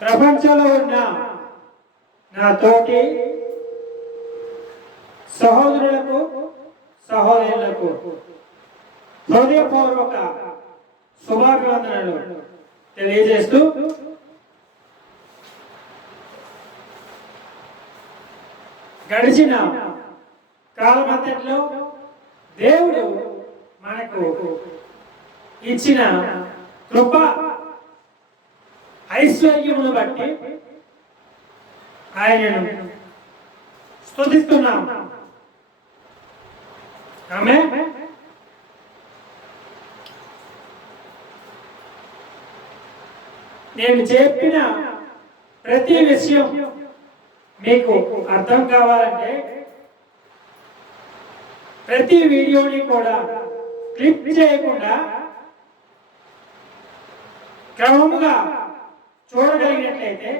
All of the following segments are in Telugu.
ప్రపంచంలో ఉన్న నా తోటి సహోదరులకు సహోదరులకు హృదయపూర్వక శుభాభివందనలు తెలియజేస్తూ గడిచిన కాలమంతట్లో దేవుడు మనకు ఇచ్చిన కృప ఐశ్వర్యమును బట్టి ఆయనను స్తుతిస్తున్నాం. ఆమేన్. నేను చెప్పిన ప్రతి విషయం మీకు అర్థం కావాలంటే ప్రతి వీడియోని కూడా క్లిప్ చేయకుండా క్రమముగా చూడగలిగినట్లయితే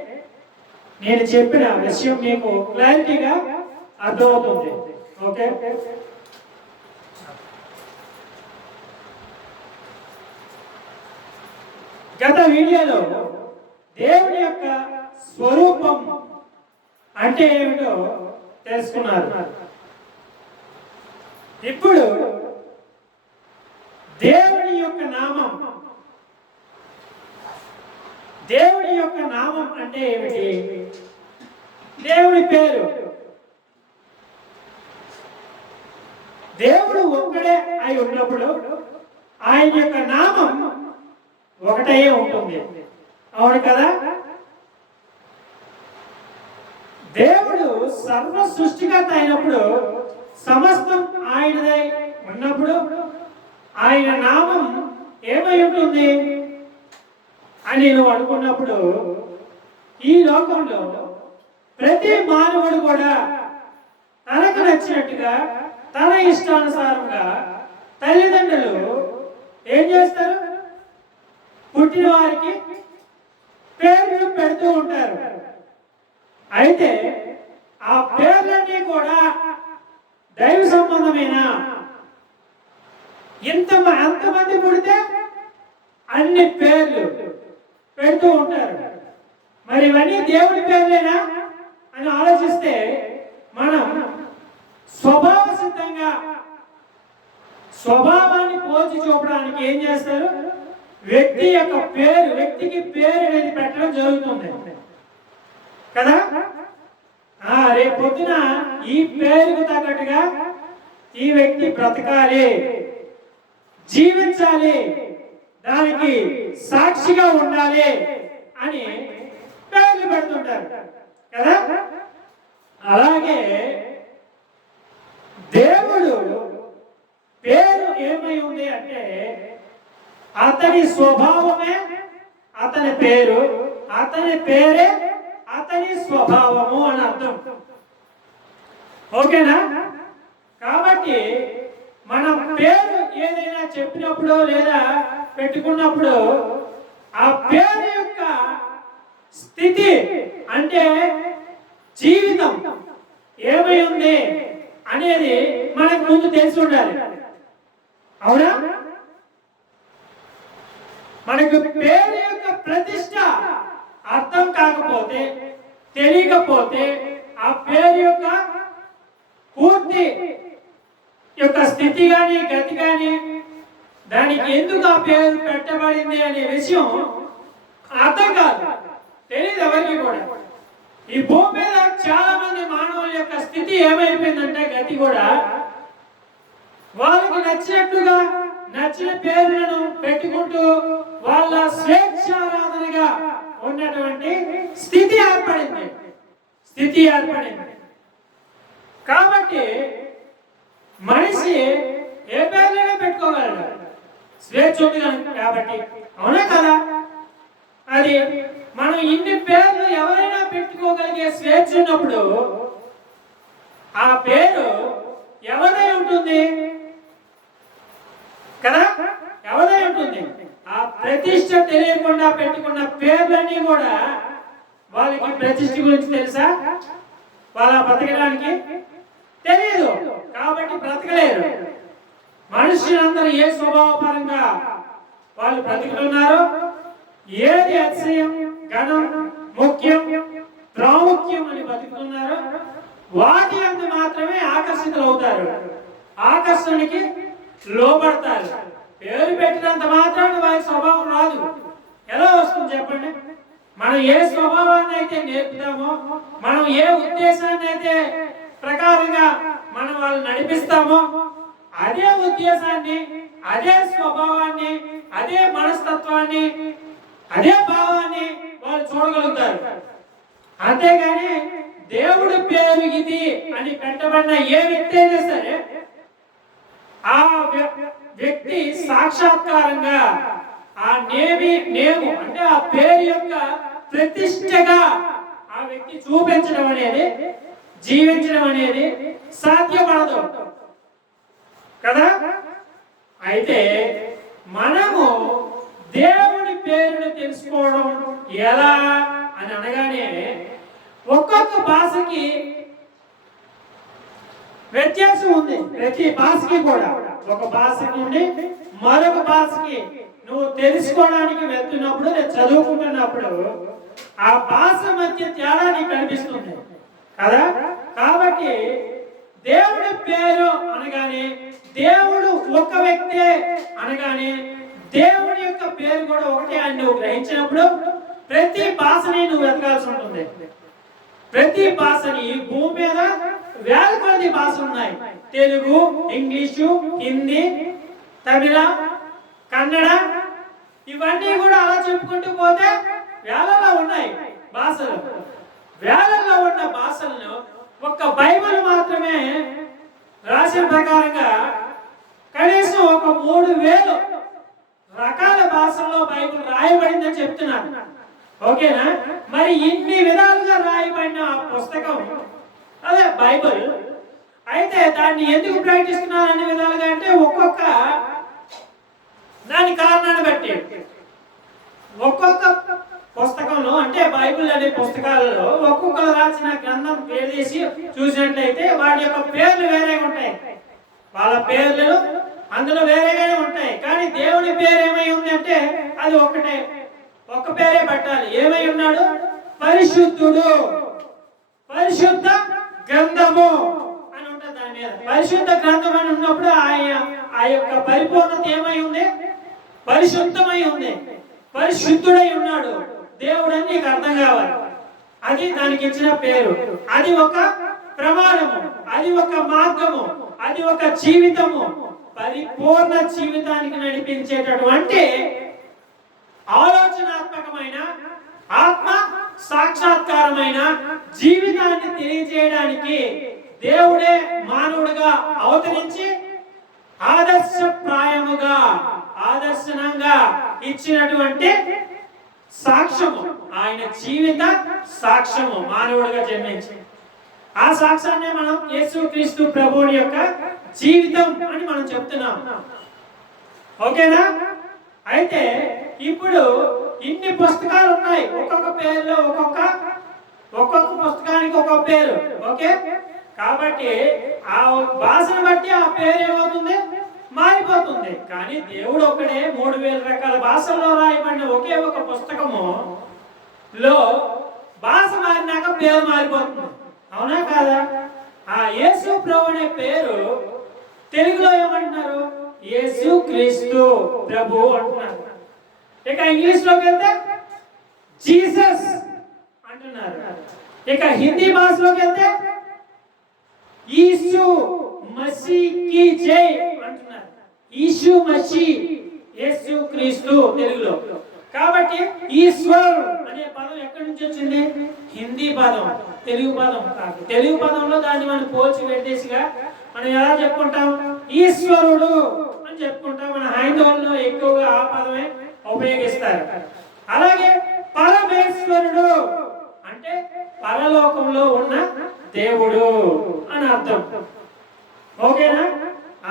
నేను చెప్పిన విషయం మీకు క్లారిటీగా అర్థమవుతుంది. ఓకే, గత వీడియోలో దేవుని యొక్క స్వరూపం అంటే ఏమిటో తెలుసుకున్నారు. ఇప్పుడు దేవుని యొక్క నామం, దేవుని యొక్క నామం అంటే ఏమిటి? దేవుని పేరు. దేవుడు ఒక్కడే అయి ఉన్నప్పుడు ఆయన యొక్క నామం ఒకటే ఉంటుంది. అవును కదా? దేవుడు సర్వ సృష్టికర్త అయినప్పుడు, సమస్తం ఆయనదై ఉన్నప్పుడు ఆయన నామం ఏమై ఉంటుంది అని నువ్వు అనుకున్నప్పుడు, ఈ లోకంలో ప్రతి మానవుడు కూడా తనకు నచ్చినట్టుగా తన ఇష్టానుసారంగా తల్లిదండ్రులు ఏం చేస్తారు? పుట్టిన వారికి పేర్లు పెడుతూ ఉంటారు. అయితే ఆ పేర్లన్నీ కూడా దైవ సంబంధమైన. ఎంతమంది పుడితే అన్ని పేర్లు పెడుతూ ఉంటారు. మరి ఇవన్నీ దేవుడి పేర్లేనా అని ఆలోచిస్తే మనం స్వభావ సిద్ధంగా స్వభావాన్ని పోల్చి చూపడానికి ఏం చేస్తారు? వ్యక్తి యొక్క పేరు, వ్యక్తికి పేరు అనేది పెట్టడం జరుగుతుంది కదా. రేపు పొద్దున ఈ పేరుకు తగ్గట్టుగా ఈ వ్యక్తి బ్రతకాలి, జీవించాలి, దానికి సాక్షిగా ఉండాలి అని పేర్లు పెడుతుంటారు కదా. అలాగే దేవుడు పేరు ఏమై ఉంది అంటే అతని స్వభావమే అతని పేరు, అతని పేరే అతని స్వభావము అని అర్థం. ఓకేనా? కాబట్టి మనం పేరు ఏదైనా చెప్పినప్పుడు లేదా పెట్టుకున్నప్పుడు ఆ పేరు యొక్క స్థితి అంటే జీవితం ఏమై ఉంది అనేది మనకు ముందు తెలిసి ఉండాలి. అవునా? మనకు పేరు యొక్క ప్రతిష్ట అర్థం కాకపోతే, తెలియకపోతే, ఆ పేరు యొక్క పూర్తి యొక్క స్థితి కానీ గతి కానీ, దానికి ఎందుకు ఆ పేరు పెట్టబడింది అనే విషయం అర్థం కాదు, తెలియదు ఎవరికి కూడా. ఈ భూమి మీద చాలా మంది మానవుల యొక్క స్థితి ఏమైపోయిందంటే, గతి కూడా వాళ్ళకి నచ్చినట్టుగా నచ్చిన పేర్లను పెట్టుకుంటూ వాళ్ళ స్వేచ్ఛారాధనగా ఉన్నటువంటి స్థితి ఏర్పడింది. కాబట్టి మనిషి ఏ పేర్లైనా పెట్టుకోగలడు, స్వేచ్ఛ ఉంది కాబట్టి. అవునా కదా? అది మనం ఇన్ని పేర్లు ఎవరైనా పెట్టుకోగలిగే స్వేచ్ఛ ఉన్నప్పుడు ఆ పేరు ఎవరై ఉంటుంది కదా, ఎవరై ఉంటుంది. ఆ ప్రతిష్ట తెలియకుండా పెట్టుకున్న పేర్లన్నీ కూడా వాళ్ళకి ప్రతిష్ట గురించి తెలుసా? వాళ్ళ బ్రతకడానికి తెలియదు కాబట్టి బ్రతకలేరు. మనుషులందరూ ఏ స్వభావపరంగా వాళ్ళు బ్రతుకుతున్నారో, ఏది అతిశయం, ఘనం, ముఖ్యం, ప్రాముఖ్యం అని బతుకుతున్నారో వాటి అందు మాత్రమే ఆకర్షితులు అవుతారు, ఆకర్షణకి లోపడతారు. పేరు పెట్టినంత మాత్రాన వారి స్వభావం రాదు. ఎలా వస్తుంది చెప్పండి? మనం ఏ స్వభావాన్ని అయితే నేర్పుతామో, మనం ఏ ఉద్దేశాన్ని అయితే ప్రకారంగా మనం వాళ్ళు నడిపిస్తామో, అదే ఉద్దేశాన్ని, అదే స్వభావాన్ని, అదే మనస్తత్వాన్ని, అదే భావాన్ని వాళ్ళు చూడగలుగుతారు. అంతేగాని దేవుడి పేరు ఇది అని పెట్టబడిన ఏ వ్యక్తి అయినా సరే ఆ వ్యక్తి సాక్షాత్కారంగా ఆ నేము అంటే ఆ పేరు యొక్క ప్రతిష్టగా ఆ వ్యక్తి చూపించడం అనేది, జీవించడం అనేది సాధ్యపడదు కదా. అయితే మనము దేవుడి పేరును తెలుసుకోవడం ఎలా అని అనగానే ఒక్కొక్క భాషకి వ్యత్యాసం ఉంది. ప్రతి భాషకి కూడా ఒక భాష నుండి మరొక భాషకి నువ్వు తెలుసుకోవడానికి వెళ్తున్నప్పుడు, చదువుకుంటున్నప్పుడు ఆ భాష మధ్య తేడా నీకు కనిపిస్తుంది కదా. కాబట్టి దేవుడి పేరు అనగానే, దేవుడు ఒక వ్యక్తే అనగానే, దేవుడి యొక్క పేరు కూడా ఒకటే అని నువ్వు గ్రహించినప్పుడు ప్రతి భాషని నువ్వు వెతకాల్సి ఉంటుంది. ప్రతి భాషని ఈ భూమి మీద వేల కొద్ది భాషలు ఉన్నాయి. తెలుగు, ఇంగ్లీషు, హిందీ, తమిళ, కన్నడ, ఇవన్నీ కూడా అలా చెప్పుకుంటూ పోతే వేలలో ఉన్నాయి భాషలు. వేలలో ఉన్న భాషలను ఒక్క బైబిల్ మాత్రమే రాసిన ప్రకారంగా కనీసం ఒక 3000 రకాల భాషల్లో బైబిల్ రాయబడిందని చెప్తున్నారు. ఓకేనా? మరి ఇన్ని విధాలుగా రాయబడిన ఆ పుస్తకం అదే బైబిల్ అయితే దాన్ని ఎందుకు ప్రకటిస్తున్నారు అన్ని విధాలుగా అంటే ఒక్కొక్క దాని కారణాన్ని బట్టి ఒక్కొక్క పుస్తకంలో అంటే బైబిల్ అనే పుస్తకాలలో ఒక్కొక్కరు రాసిన గ్రంథం వేసి చూసినట్లయితే వాటి యొక్క పేర్లు వేరేగా ఉంటాయి. వాళ్ళ పేర్లు అందులో వేరేగానే ఉంటాయి. కానీ దేవుడి పేరు ఏమై ఉంది అంటే అది ఒక్కటే, ఒక్క పేరే పెట్టాలి. ఏమై ఉన్నాడు? పరిశుద్ధుడు, పరిశుద్ధ గ్రంథము అని ఉంటుంది. దాని మీద పరిశుద్ధ గ్రంథం అని ఉన్నప్పుడు ఆ యొక్క పరిపూర్ణత ఏమై ఉంది? పరిశుద్ధమై ఉంది, పరిశుద్ధుడై ఉన్నాడు దేవుడు అని నీకు అర్థం కావాలి. అది దానికి ఇచ్చిన పేరు. అది ఒక ప్రమాణము, అది ఒక మార్గము, అది ఒక జీవితము. పరిపూర్ణ జీవితానికి నడిపించేటటువంటి ఆలోచనాత్మకమైన, ఆత్మ సాక్షాత్కారమైన జీవితాన్ని తెలియజేయడానికి దేవుడే మానవుడిగా అవతరించి ఆదర్శప్రాయముగా, ఆదర్శనంగా ఇచ్చినటువంటి సాక్ష్యము, ఆయన జీవిత సాక్ష్యము మానవుడిగా జన్మించి ఆ సాక్ష్యాన్ని మనం యేసుక్రీస్తు ప్రభువుని యొక్క జీవితం అని మనం చెప్తున్నాం. ఓకేనా? అయితే ఇప్పుడు ఇన్ని పుస్తకాలు ఉన్నాయి. ఒక్కొక్క పేరులో ఒక్కొక్క పుస్తకానికి ఒక్కొక్క పేరు. ఓకే, కాబట్టి ఆ భాషను బట్టి ఆ పేరు ఏమవుతుంది? మారిపోతుంది. కానీ దేవుడు ఒక్కడే 3000 రకాల భాషల్లో రాయబడిన ఒకే ఒక పుస్తకము లో భాష మారినాక పేరు మారిపోతుంది. అవునా కాదా? ఆ యేసు ప్రభు అనే పేరు తెలుగులో ఏమంటున్నారు? యేసు క్రీస్తు ప్రభు అంటున్నారు. ఇక ఇంగ్లీష్ లోకి వెళ్తే జీసస్ అంటున్నారు. ఇక హిందీ భాషలోకి వెళ్తే యేసు మసీకి జై అంటున్నారు. యేసు మసీ, యేసు క్రీస్తు తెలుగులో. కాబట్టి ఈశ్వర్ అనే పదం ఎక్కడి నుంచి వచ్చింది? హిందీ పదం, తెలుగు పదం కాదు. తెలుగు పదంలో దాన్ని మనం పోల్చి పెట్టేసిగా మనం ఎలా చెప్పుకుంటాం? ఈశ్వరుడు అని చెప్పుకుంటాం. మన హైందవుల్లో ఎక్కువగా ఆ పదమే ఉపయోగిస్తారు. అలాగే పరమేశ్వరుడు అంటే పరలోకంలో ఉన్న దేవుడు అని అర్థం. ఓకేనా?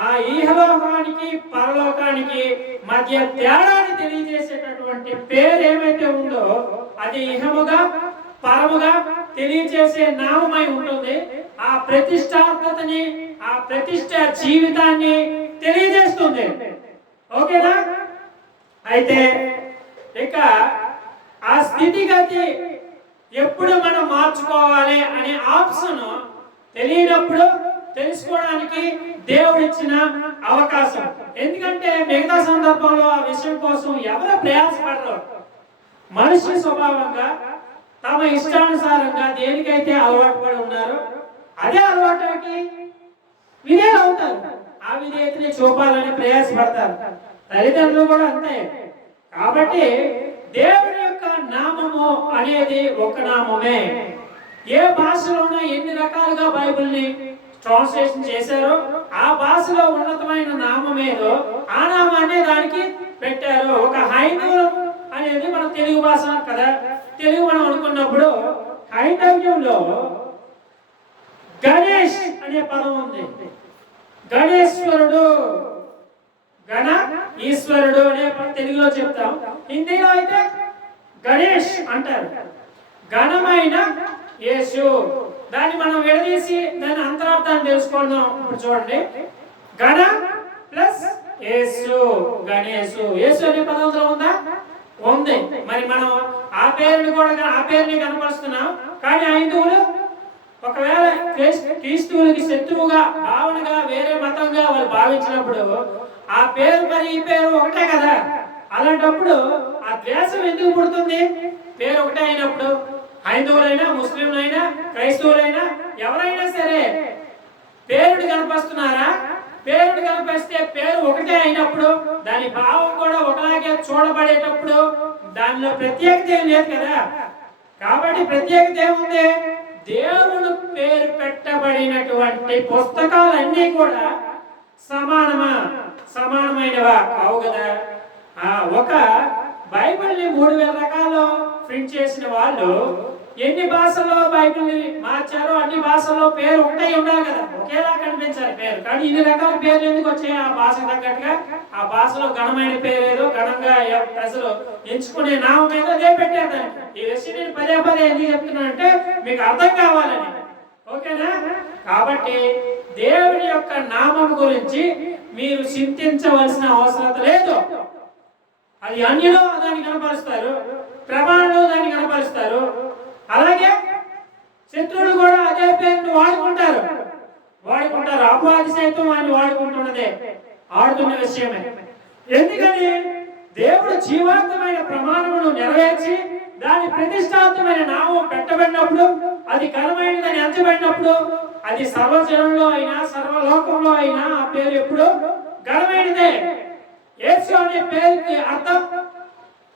ఆ ఈహలోకానికి పరలోకానికి మధ్య తేడాన్ని తెలియజేసేటటువంటి పేరు ఏమైతే ఉందో అది ఇహముగా పరముగా తెలియజేసే నామమై ఉంటుంది. ఆ ప్రతిష్టాత్మకతని, ఆ ప్రతిష్ట జీవితాన్ని తెలియజేస్తుంది. ఓకేనా? అయితే ఇక ఆ స్థితిగతి ఎప్పుడు మనం మార్చుకోవాలి అనే ఆప్షన్ తెలియనప్పుడు తెలుసుకోవడానికి దేవుడు ఇచ్చిన అవకాశం. ఎందుకంటే మిగతా సందర్భంలో ఆ విషయం కోసం ఎవరు ప్రయాసపడరు. మనిషి స్వభావంగా తమ ఇష్టానుసారంగా దేనికైతే అలవాటు పడి ఉన్నారో అదే అలవాటుకి విధేయులు అవుతారు. ఆ విధేయతని చూపాలని ప్రయాసపడతారు. తల్లిదండ్రులు కూడా అంతే. కాబట్టి దేవుని యొక్క నామము అనేది ఒక నామమే. ఏ భాషలోనూ ఎన్ని రకాలుగా బైబిల్ని ట్రాన్స్లేషన్ చేశారో ఆ భాషలో ఉన్నతమైన నామం ఏదో ఆ నామాన్ని దానికి పెట్టారు. ఒక హైందవం అనేది మన తెలుగు భాష కదా. తెలుగు మనం అనుకున్నప్పుడు హైందవ్యంలో గణేష్ అనే పదం ఉంది. గణేశ్వరుడు, గణ ఈశ్వరుడు అనే తెలుగులో చెప్తాం. హిందీలో అయితే గణేష్ అంటారు. ఘనమైన యేసు. దాన్ని మనం విడదీసి దాని అంతరార్థాన్ని తెలుసుకుందాం. ఇప్పుడు చూడండి, గణ ప్లస్ యేసు, గణేశు. యేసు అనే పదంలో ఉందా? ఉంది. మరి మనం ఆ పేరుని కూడా ఆ పేరుని కనపరుస్తున్నాం. కానీ హైందువులు ఒకవేళ క్రీస్తువులకి శత్రువుగా భావనగా వేరే మతంగా వాళ్ళు భావించినప్పుడు ఆ పేరు మరి ఈ పేరు ఒకటే కదా. అలాంటప్పుడు ఆ ద్వేషం ఎందుకు పుడుతుంది? పేరు ఒకటే అయినప్పుడు హైందవులైనా ముస్లింలైనా క్రైస్తవులైనా ఎవరైనా సరే పేరుని కనిపిస్తున్నారా? పేరుని కనిపిస్తే పేరు ఒకటే అయినప్పుడు దాని భావం కూడా ఒకలాగే చూడబడేటప్పుడు దానిలో ప్రత్యేకత ఏం లేదు కదా. కాబట్టి ప్రత్యేకత ఏముంది? దేవుడు పేరు పెట్టబడినటువంటి పుస్తకాలన్నీ కూడా సమానమైనవా కావు కదా. ఒక బైబిల్ని 3000 రకాల్లో ప్రింట్ చేసిన వాళ్ళు ఎన్ని భాషల్లో బైబిల్ని మార్చారో అన్ని భాషల్లో పేరు ఒకటే ఉండాలి కదా, ఒకేలా కనిపించాలి పేరు. కానీ ఇన్ని రకాల పేర్లు ఎందుకు వచ్చాయి? ఆ భాషకు తగ్గట్టుగా ఆ భాషలో ఘనమైన పేరు ఏదో ఘనంగా ప్రజలు ఎంచుకునే నామం ఏదో అదే పెట్టారు దానికి. ఈ విషయం నేను పదే ఎందుకు చెప్తున్నానంటే మీకు అర్థం కావాలని. ఓకేనా? కాబట్టి దేవుని యొక్క నామం గురించి మీరు చింతించవలసిన అవసరం లేదు. అది అన్యులో దాన్ని కనపరుస్తారు, ప్రమాణంలో దాన్ని కనపరుస్తారు. అలాగే శత్రువులు కూడా అదే పేరును వాడుకుంటారు. అపవాది సైతం ఆయన వాడుకుంటున్నదే, ఆడుతున్న విషయమే. ఎందుకని? దేవుడు జీవాంతమైన ప్రమాణమును నెరవేర్చి దాని ప్రతిష్టాంతమైన నామం పెట్టబడినప్పుడు, అది ఘనమైనదని ఎంచబడినప్పుడు, అది సర్వజనంలో అయినా సర్వలోకంలో అయినా ఆ పేరు ఎప్పుడు ఘనమైనదే. యేసు అనే పేరుకి అర్థం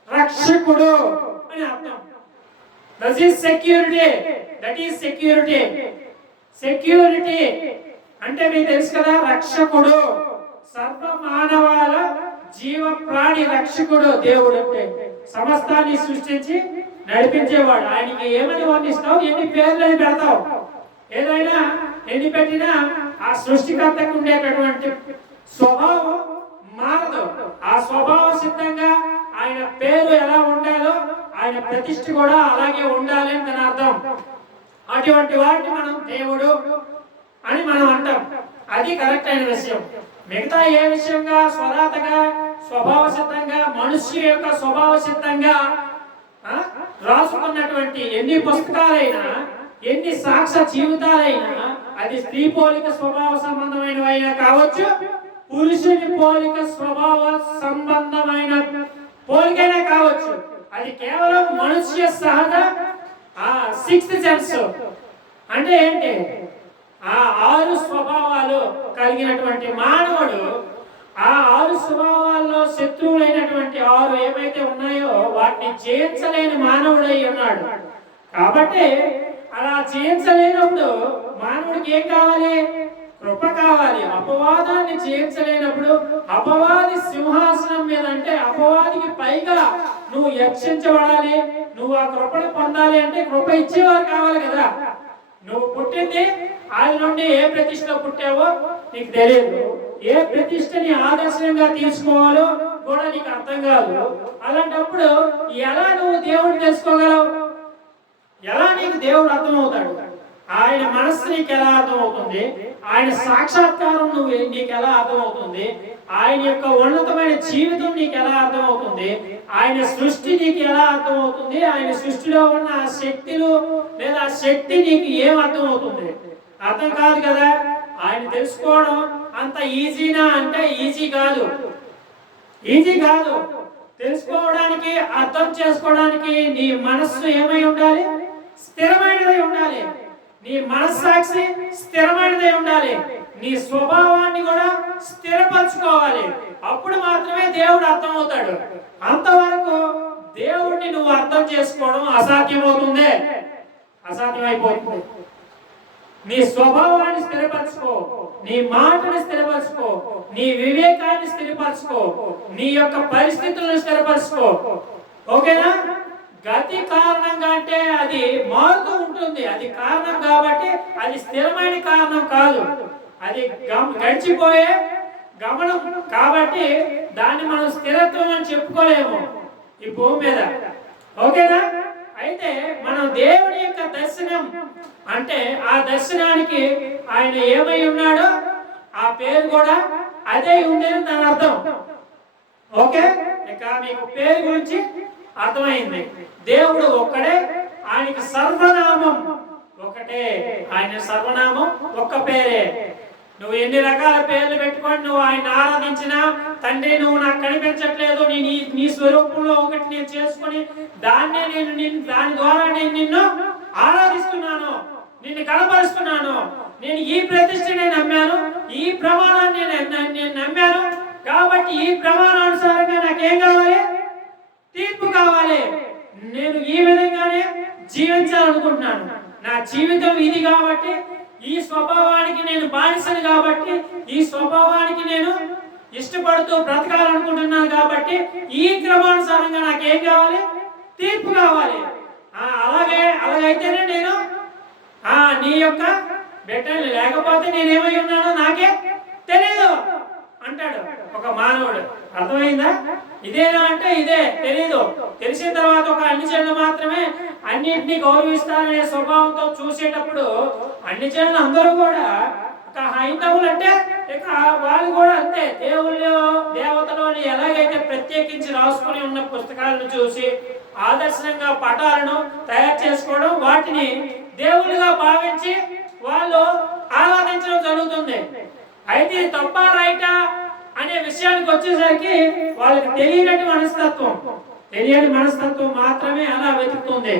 రక్షకుడు అని అర్థం. దట్ ఈస్ సెక్యూరిటీ అంటే మీకు తెలుసు కదా, రక్షకుడు, సర్వ మానవాల జీవ ప్రాణి రక్షకుడు దేవుడు. అంటే సమస్తాన్ని సృష్టించి నడిపించేవాడు. ఆయనకి ఏమని వర్ణిస్తావు? ఎన్ని పేర్లని పెడతావు? ఏదైనా ఎన్ని పెట్టినా ఆ సృష్టికర్తకు ఉండేటటువంటి స్వభావం మారదు. ఆ స్వభావ సిద్ధంగా ఆయన పేరు ఎలా ఉండాలో ఆయన ప్రతిష్ఠ కూడా అలాగే ఉండాలి అని దాని అర్థం. అటువంటి వాటిని మనం దేవుడు అని మనం అంటాం. అది కరెక్ట్ అయిన విషయం. మిగతా ఏ విషయంగా స్వరాతగా స్వభావ సిద్ధంగా మనుష్య యొక్క స్వభావ సిద్ధంగా రాసుకున్నటువంటి ఎన్ని పుస్తకాలైనా ఎన్ని సాక్ష్య జీవితాలైనా అది స్త్రీ పోలిక స్వభావ సంబంధమైనవైనా కావచ్చు, పురుషుని పోలిక స్వభావ సంబంధమైన పోలికైనా కావచ్చు. అది కేవలం మనుష్య సహజ సిక్స్త్ సెన్స్ అంటే ఏంటి? ఆ 6 స్వభావాలు కలిగినటువంటి మానవుడు ఆ 6 స్వభావాల్లో శత్రువులైనటువంటి 6 ఏవైతే ఉన్నాయో వాటిని జయించలేని మానవుడై ఉన్నాడు. కాబట్టి అలా జయించలేనప్పుడు మానవుడికి ఏం కావాలి? కృప కావాలి. అపవాదాన్ని జయించలేనప్పుడు అపవాది సింహాసనం మీద అంటే అపవాదికి పైగా నువ్వు యక్షించబడాలి, నువ్వు ఆ కృపను పొందాలి అంటే కృప ఇచ్చేవారు కావాలి కదా. నువ్వు పుట్టింది ఆయన నుండి ఏ ప్రతిష్టలో పుట్టావో నీకు తెలియదు, ఏ ప్రతిష్టని ఆదర్శంగా తీసుకోవాలో కూడా నీకు అర్థం కాదు. అలాంటప్పుడు ఎలా నువ్వు దేవుడిని తెలుసుకోగలవు? ఎలా నీకు దేవుడు అర్థమవుతాడు? ఆయన మనస్సు నీకు ఎలా అర్థమవుతుంది? ఆయన సాక్షాత్కారం నీకు ఎలా అర్థమవుతుంది? ఆయన యొక్క ఉన్నతమైన జీవితం నీకు ఎలా అర్థమవుతుంది, ఆయన సృష్టి నీకు ఎలా అర్థమవుతుంది, ఆయన సృష్టిలో ఉన్న ఆ శక్తులు లేదా శక్తి నీకు ఏం అర్థమవుతుంది? అర్థం కాదు కదా. ఆయన తెలుసుకోవడం అంత ఈజీనా అంటే ఈజీ కాదు, ఈజీ కాదు. తెలుసుకోవడానికి, అర్థం చేసుకోవడానికి నీ మనస్సు ఏమై ఉండాలి? స్థిరమైనదై ఉండాలి. నీ మనస్సాక్షి స్థిరమైనదై ఉండాలి. నీ స్వభావాన్ని కూడా స్థిరపరచుకోవాలి. అప్పుడు మాత్రమే దేవుడు అర్థమవుతాడు. అంతవరకు దేవుడిని నువ్వు అర్థం చేసుకోవడం అసాధ్యమవుతుంది, అసాధ్యమైపోతుంది. నీ స్వభావాన్ని స్థిరపరచుకో, నీ మాటను స్థిరపరచుకో, నీ వివేకాన్ని స్థిరపరచుకో, నీ యొక్క పరిస్థితులను స్థిరపరచుకో. ఓకేనా? గతి కారణంగా అంటే అది మారుతూ ఉంటుంది, అది కారణం కాబట్టి అది స్థిరమైన కారణం కాదు, అది గడిచిపోయే గమనం కాబట్టి దాన్ని మనం స్థిరత్వం అని చెప్పుకోలేము ఈ భూమి మీద. ఓకేనా? అయితే మనం దేవుని యొక్క దర్శనం అంటే ఆ దర్శనానికి ఆయన ఏమై ఉన్నాడో ఆ పేరు కూడా అదే ఉండేది దాని అర్థం. ఓకే, ఇక మీకు పేరు గురించి అర్థమైంది. దేవుడు ఒక్కడే, ఆయనకి సర్వనామం ఒకటే. ఆయన సర్వనామం ఒక్క పేరే. నువ్వు ఎన్ని రకాల పేర్లు పెట్టుకొని నువ్వు ఆయన ఆరాధించినా, తండ్రి నువ్వు నాకు కనిపించట్లేదు, నీ స్వరూపంలో ఒకటి నేను చేసుకుని దాని ద్వారా నేను నిన్ను ఆరాధిస్తున్నాను, నిన్ను కనపరుస్తున్నాను, నేను ఈ ప్రతిష్ఠ నేను నమ్మాను, ఈ ప్రమాణాన్ని నేను నమ్మాను కాబట్టి ఈ ప్రమాణానుసారంగా నాకేం కావాలి? తీర్పు కావాలి. నేను ఈ విధంగానే జీవించాలనుకుంటున్నాను. నా జీవితం ఇది కాబట్టి, ఈ స్వభావానికి నేను బానిసను కాబట్టి, ఈ స్వభావానికి నేను ఇష్టపడుతూ బ్రతకాలనుకుంటున్నాను కాబట్టి ఈ క్రమానుసారంగా నాకేం కావాలి? తీర్పు కావాలి. అలాగైతేనే నేను నీ యొక్క బిడ్డని, లేకపోతే నేనేమై ఉన్నానో నాకే తెలియదు అంటాడు ఒక మానవుడు. అర్థమైందా? ఇదేనా అంటే ఇదే తెలీదు. తెలిసిన తర్వాత ఒక అన్ని జనులు మాత్రమే అన్నింటినీ గౌరవిస్తారనే స్వభావంతో చూసేటప్పుడు అన్ని జనులు అందరూ కూడా హైందవులు అంటే ఇక వాళ్ళు కూడా అంతే. దేవుళ్ళు దేవతలు అని ఎలాగైతే ప్రత్యేకించి రాసుకొని ఉన్న పుస్తకాలను చూసి ఆదర్శంగా పటాలను తయారు చేసుకోవడం, వాటిని దేవుళ్ళుగా భావించి వాళ్ళు ఆరాధించడం జరుగుతుంది. అయితే తప్ప రైటా అనే విషయానికి వచ్చేసరికి వాళ్ళకి తెలియని మనస్తత్వం మాత్రమే అలా వెతుకుతుంది.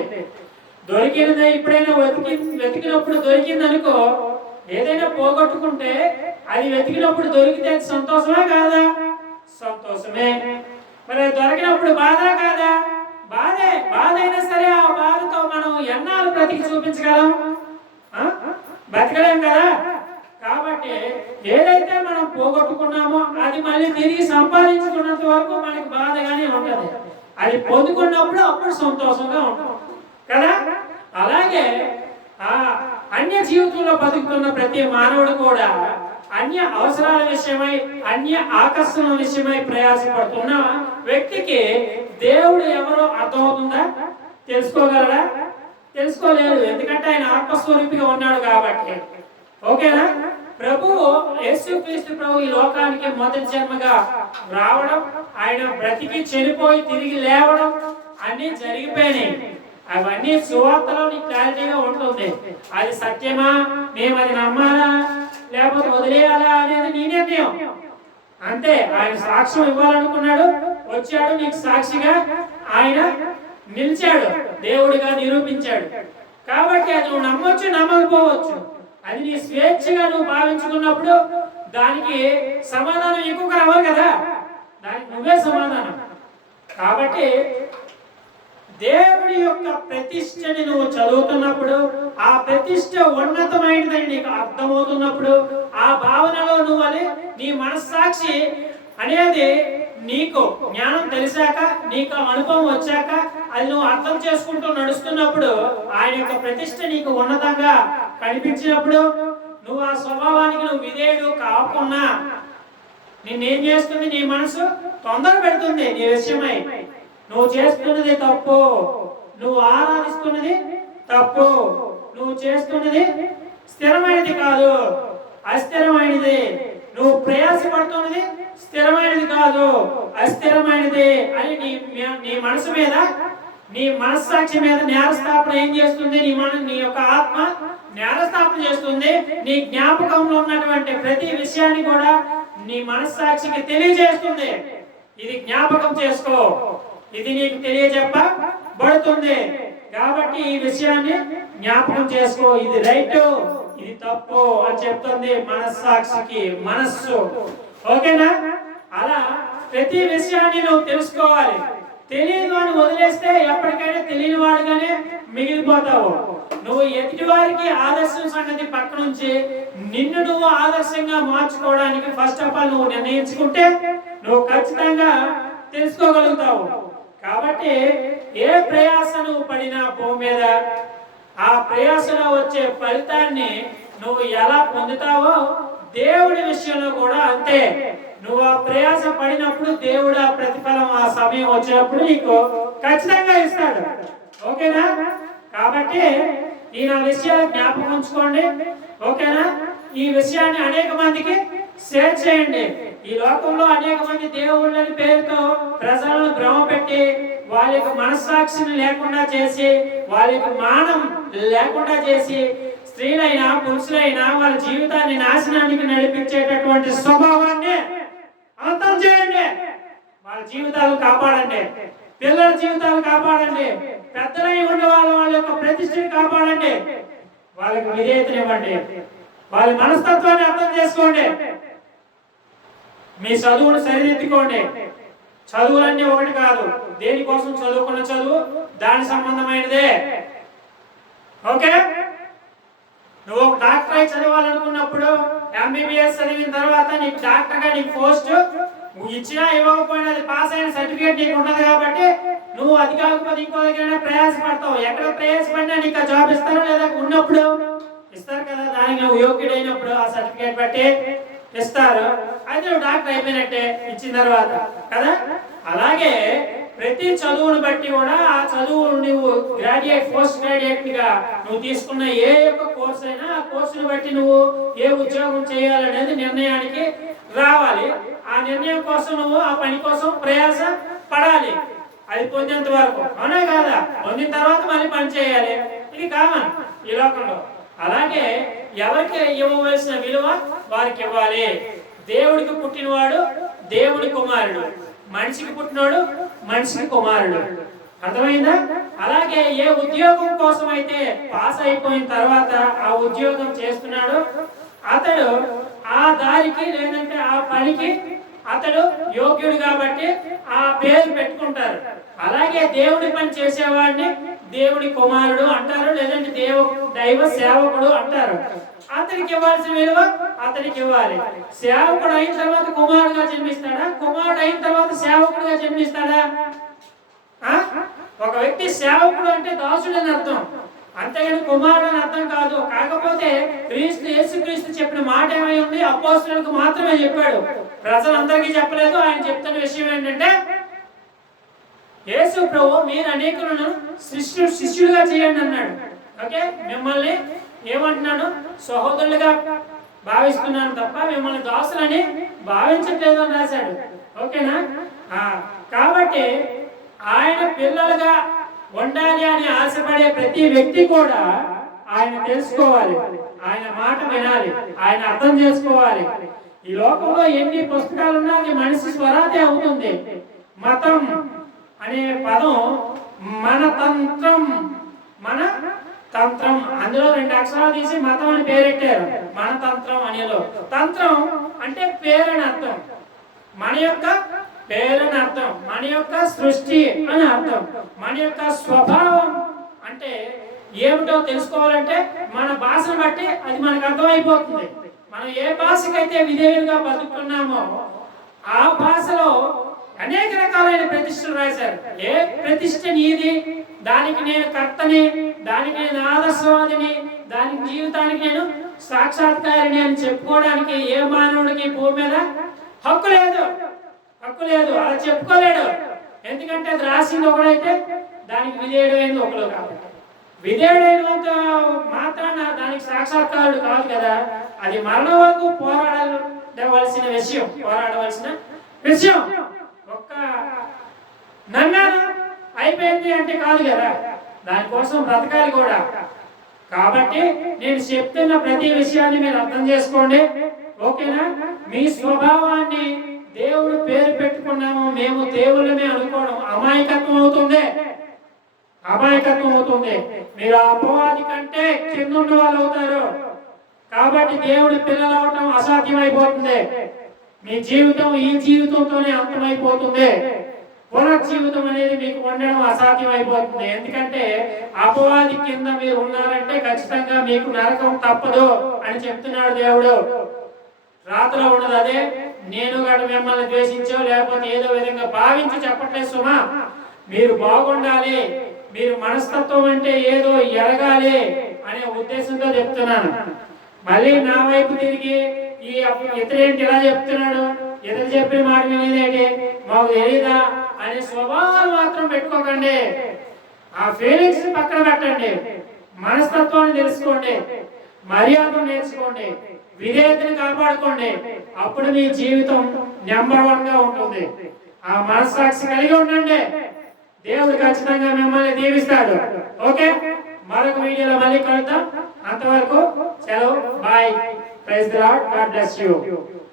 దొరికినదే ఎప్పుడైనా వెతికినప్పుడు దొరికింది అనుకో, ఏదైనా పోగొట్టుకుంటే అది వెతికినప్పుడు దొరికితే సంతోషమే కాదా? సంతోషమే. మరి దొరికినప్పుడు బాధ కాదా? బాధే. బాధ అయినా సరే ఆ బాధతో మనం ఎన్నాళ్ళు బ్రతికి చూపించగలం? బతకలేం కదా. కాబట్టి ఏదైతే మనం పోగొట్టుకున్నామో అది మళ్ళీ తిరిగి సంపాదించుకున్నంత వరకు మనకి బాధగానే ఉంటది. అది పొందుకున్నప్పుడు అప్పుడు సంతోషంగా ఉంటాం కదా. అలాగే అన్య జీవితంలో బతుకుతున్న ప్రతి మానవుడు కూడా అన్య అవసరాల విషయమై, అన్య ఆకర్షణ విషయమై ప్రయాసపడుతున్న వ్యక్తికి దేవుడు ఎవరో అర్థమవుతుందా? తెలుసుకోగలరా? తెలుసుకోలేరు. ఎందుకంటే ఆయన ఆత్మస్వరూపిగా ఉన్నాడు కాబట్టి. ఓకేనా? ప్రభువు యేసుక్రీస్తు ప్రభు ఈ లోకానికి మొదటి జన్మగా రావడం, ఆయన బ్రతికి చనిపోయి తిరిగి లేవడం అన్ని జరిగిపోయినాయి. అవన్నీ సువార్తలో క్లారిటీగా ఉంటుంది. అది సత్యమా, మేము అది నమ్మాలా లేకపోతే వదిలేయాలా అనేది నీ నిర్ణయం అంతే. ఆయన సాక్ష్యం ఇవ్వాలనుకున్నాడు, వచ్చాడు, నీకు సాక్షిగా ఆయన నిలిచాడు, దేవుడిగా నిరూపించాడు. కాబట్టి అది నువ్వు నమ్మొచ్చు, నమ్మకపోవచ్చు. అది నీ స్వేచ్ఛగా నువ్వు భావించుకున్నప్పుడు దానికి సమాధానం ఎక్కువ రావాలి కదా, దానికి నువ్వే సమాధానం. కాబట్టి దేవుడి యొక్క ప్రతిష్టని నువ్వు చదువుతున్నప్పుడు, ఆ ప్రతిష్ట ఉన్నతమైనదని నీకు అర్థమవుతున్నప్పుడు, ఆ భావనలో నువ్వు అది నీ మనస్సాక్షి అనేది నీకు జ్ఞానం తెలిసాక, నీకు అనుభవం వచ్చాక, అది నువ్వు అర్థం చేసుకుంటూ నడుస్తున్నప్పుడు, ఆయన యొక్క ప్రతిష్ట నీకు ఉన్నతంగా కనిపించినప్పుడు, నువ్వు ఆ స్వభావానికి నువ్వు విధేయుడు కాకుండా నిన్నేం చేస్తుంది? నీ మనసు తొందర పెడుతుంది నీ విషయమై. నువ్వు చేస్తున్నది తప్పు, నువ్వు ఆరాధిస్తున్నది తప్పు, నువ్వు చేస్తున్నది స్థిరమైనది కాదు, అస్థిరమైనది, నువ్వు ప్రయాసపడుతున్నది స్థిరమైనది కాదు, అస్థిరమైనది అని నీ మనసు మీద, నీ మనస్సాక్షి మీద నేరస్థాపన ఏం చేస్తుంది? నీ యొక్క ఆత్మ నేరస్థాపన చేస్తుంది. నీ జ్ఞాపకంలో ఉన్నటువంటి ప్రతి విషయాన్ని కూడా నీ మనస్సాక్షికి తెలియజేస్తుంది. ఇది జ్ఞాపకం చేసుకో, ఇది నీకు తెలియజెప్పబడుతుంది. కాబట్టి ఈ విషయాన్ని జ్ఞాపకం చేసుకో. ఇది రైట్, ఇది తప్పు అని చెప్తుంది మనస్సాక్షికి, మనస్సు. ఓకేనా? అలా ప్రతి విషయాన్ని నువ్వు తెలుసుకోవాలి. తెలియదు అని వదిలేస్తే ఎప్పటికైనా తెలియని వాడుగానే మిగిలిపోతావు. నువ్వు ఎదుటి వారికి ఆదర్శం సంగతి పక్క నుంచి నిన్ను నువ్వు ఆదర్శంగా మార్చుకోవడానికి ఫస్ట్ ఆఫ్ ఆల్ నువ్వు నిర్ణయించుకుంటే నువ్వు ఖచ్చితంగా తెలుసుకోగలుగుతావు. కాబట్టి ఏ ప్రయాస నువ్వు పడినా భూమి మీద ఆ ప్రయాసలో వచ్చే ఫలితాన్ని నువ్వు ఎలా పొందుతావో దేవుడి విషయంలో కూడా అంతే. నువ్వు ఆ ప్రయాస పడినప్పుడు దేవుడు ఆ ప్రతిఫలం ఆ సమయం వచ్చినప్పుడు నీకు ఖచ్చితంగా ఇస్తాడు. ఓకేనా? కాబట్టి ఈ నా విషయాలు జ్ఞాపకం ఉంచుకోండి. ఓకేనా? ఈ విషయాన్ని అనేక మందికి షేర్ చేయండి. ఈ లోకంలో అనేక మంది దేవుళ్ళని పేరుతో ప్రజలను భ్రమ పెట్టి వాళ్ళ యొక్క మనస్సాక్షిని లేకుండా చేసి, వాళ్ళ యొక్క మానం లేకుండా చేసి, స్త్రీలైనా పురుషులైనా వాళ్ళ జీవితాన్ని నాశనానికి నడిపించేటటువంటి స్వభావాన్ని అంతం చేయండి. వాళ్ళ జీవితాలు కాపాడండి, పిల్లల జీవితాలు కాపాడండి, పెద్దలై ఉండే వాళ్ళ యొక్క ప్రతిష్టని కాపాడండి, వాళ్ళకి విధేయతనివ్వండి, వాళ్ళ మనస్తత్వాన్ని అర్థం చేసుకోండి. మీ చదువును సరిదిద్దుకోండి. చదువులన్నీ ఒకటి కాదు, దేనికోసం చదువుకున్న చదువు దాని సంబంధమైనదే. ఓకే? నువ్వు ఒక డాక్టర్ అయి చదవాలనుకున్నప్పుడు ఎంబీబీఎస్ చదివిన తర్వాత నీకు డాక్టర్గా నీకు పోస్ట్ ఇచ్చినా ఇవ్వకపోయినా అది పాస్ అయిన సర్టిఫికేట్ నీకు ఉండదు. కాబట్టి నువ్వు అది కాకపోతే ఇంకో దగ్గర ప్రయాసపడతావు. ఎక్కడ ప్రయాసపడినా నీకు ఆ జాబ్ ఇస్తారో లేదా ఉన్నప్పుడు ఇస్తారు కదా, దానికి నువ్వు యోగ్యుడైనప్పుడు ఆ సర్టిఫికేట్ బట్టి ఇస్తారు. అయితే నువ్వు డాక్టర్ అయిపోయినట్టే ఇచ్చిన తర్వాత కదా. అలాగే ప్రతి చదువును బట్టి కూడా ఆ చదువు నువ్వు గ్రాడ్యుయేట్, పోస్ట్ గ్రాడ్యుయేట్ గా నువ్వు తీసుకున్న ఏ యొక్క కోర్స్ అయినా ఆ కోర్సును బట్టి నువ్వు ఏ ఉద్యోగం చేయాలనేది నిర్ణయానికి రావాలి. ఆ నిర్ణయం కోసం నువ్వు ఆ పని కోసం ప్రయాస పడాలి, అది పొందేంత వరకు. అవునా కాదా? పొందిన తర్వాత మళ్ళీ పని చేయాలి. ఇది కామన్ ఈ లోకంలో. అలాగే ఎవరికి ఇవ్వవలసిన విలువ వారికి ఇవ్వాలి. దేవుడికి పుట్టినవాడు దేవుడి కుమారుడు, మనిషికి పుట్టినోడు మనిషికి కుమారుడు. అర్థమైందా? అలాగే ఏ ఉద్యోగం కోసం అయితే పాస్ అయిపోయిన తర్వాత ఆ ఉద్యోగం చేస్తున్నాడు అతడు ఆ దారికి లేదంటే ఆ పనికి అతడు యోగ్యుడు కాబట్టి ఆ పేరు పెట్టుకుంటారు. అలాగే దేవుడి పని చేసేవాడిని దేవుడి కుమారుడు అంటారు, లేదంటే దైవ సేవకుడు అంటారు. అతనికి ఇవ్వాల్సిన విలువ అతనికి ఇవ్వాలి. సేవకుడు అయిన తర్వాత కుమారుడుగా జన్మిస్తాడా? కుమారుడు అయిన తర్వాత సేవకుడుగా జన్మిస్తాడా? ఒక వ్యక్తి సేవకుడు అంటే దాసుడు అని అర్థం, అంతేగాని కుమారుడు అని అర్థం కాదు. కాకపోతే యేసుక్రీస్తు చెప్పిన మాట ఏమై ఉంది? అపోస్తలులకు మాత్రమే చెప్పాడు, ప్రజలందరికీ చెప్పలేదు. ఆయన చెప్తున్న విషయం ఏంటంటే, యేసు ప్రభు మీరు అనేకులను శిష్యులుగా చేయండి అన్నాడు. ఓకే? మిమ్మల్ని ఏమంటున్నాను? సహోదరులుగా భావిస్తున్నాను తప్ప మిమ్మల్ని దాసులని భావించట్లేదు అని రాశాడు. ఓకేనా? కాబట్టి ఆయన పిల్లలుగా ఉండాలి అని ఆశపడే ప్రతి వ్యక్తి కూడా ఆయన తెలుసుకోవాలి, ఆయన మాట వినాలి, ఆయన అర్థం చేసుకోవాలి. ఈ లోకంలో ఎన్ని పుస్తకాలు ఉన్నా అది మనిషి స్వరాతే అవుతుంది. మతం అనే పదం మన తంత్రం, మన తంత్రం, అందులో 2 అక్షరాలు తీసి మతం అని పేరెట్టారు. మన తంత్రం అనేలో తంత్రం అంటే పేరని అర్థం, మన యొక్క పేరని అర్థం, మన యొక్క సృష్టి అని అర్థం. మన యొక్క స్వభావం అంటే ఏమిటో తెలుసుకోవాలంటే మన భాషను బట్టి అది మనకు అర్థమైపోతుంది. మనం ఏ భాషకైతే విధేయులుగా బతుకుతున్నామో ఆ భాషలో అనేక రకాలైన ప్రతిష్టలు రాశారు. ఏ ప్రతిష్ట నీది, దానికి నేను కర్తని, దానికి నేను ఆదర్శవాదిని, దానికి జీవితానికి నేను సాక్షాత్కారిని అని చెప్పుకోవడానికి ఏ మానవుడికి భూమి మీద హక్కు లేదు, హక్కు లేదు. అలా చెప్పుకోలేడు. ఎందుకంటే అది రాసింది ఒకడైతే దానికి విధేయుడైంది ఒకడు. కాబట్టి విధేయుడైనంత మాత్రాన దానికి సాక్షాత్కారుడు కాదు కదా. అది మరణం వరకు పోరాడవలసిన విషయం. ఒక్క నమ్మాను అయిపోయింది అంటే కాదు కదా, దానికోసం బ్రతకాలి కూడా. కాబట్టి నేను చెప్తున్న ప్రతి విషయాన్ని మీరు అర్థం చేసుకోండి, ఓకేనా? మీ స్వభావాన్ని దేవుడు పేరు పెట్టుకున్నాము మేము దేవుళ్ళమే అనుకోవడం అమాయకత్వం అవుతుంది. మీరు అపవాది కంటే కింద ఉన్న వాళ్ళు అవుతారు. కాబట్టి దేవుడి పిల్లలు అవటం అసాధ్యమైపోతుంది. మీ జీవితం ఈ జీవితంతోనే అంతమైపోతుంది. పునర్జీవితం అనేది మీకు ఉండడం అసాధ్యమైపోతుంది. ఎందుకంటే అపవాది కింద మీరు ఉన్నారంటే ఖచ్చితంగా మీకు నరకం తప్పదు అని చెప్తున్నాడు దేవుడు. రాత్రిలో ఉన్నది అదే. నేను కూడా మిమ్మల్ని ద్వేషించో లేకపోతే ఏదో విధంగా భావించి చెప్పట్లేదు సుమా. మీరు బాగుండాలి, మీరు మనస్తత్వం అంటే ఏదో ఎరగాలి అనే ఉద్దేశంతో చెప్తున్నాను. మళ్ళీ నా వైపు తిరిగి ఈ ఇతరేంటి ఇలా చెప్తున్నాడు, ఇతరు చెప్పే మాట వినేదేంటి, మాకు తెలియదా అనే స్వభావాలు మాత్రం పెట్టుకోకండి. ఆ ఫీలింగ్స్ పక్కన పెట్టండి. మనస్తత్వాన్ని తెలుసుకోండి, మర్యాదను నేర్చుకోండి, విధేయతని కాపాడుకోండి. అప్పుడు మీ జీవితం నెంబర్ 1 గా ఉంటుంది. ఆ మనస్సాక్షి కలిగి ఉండండి. దేవుడు ఖచ్చితంగా మిమ్మల్ని దీవిస్తాడు. ఓకే, మరొక వీడియోలో మళ్ళీ కలుద్దాం. అంతవరకు సెలవు, bye. Praise the Lord, God bless you.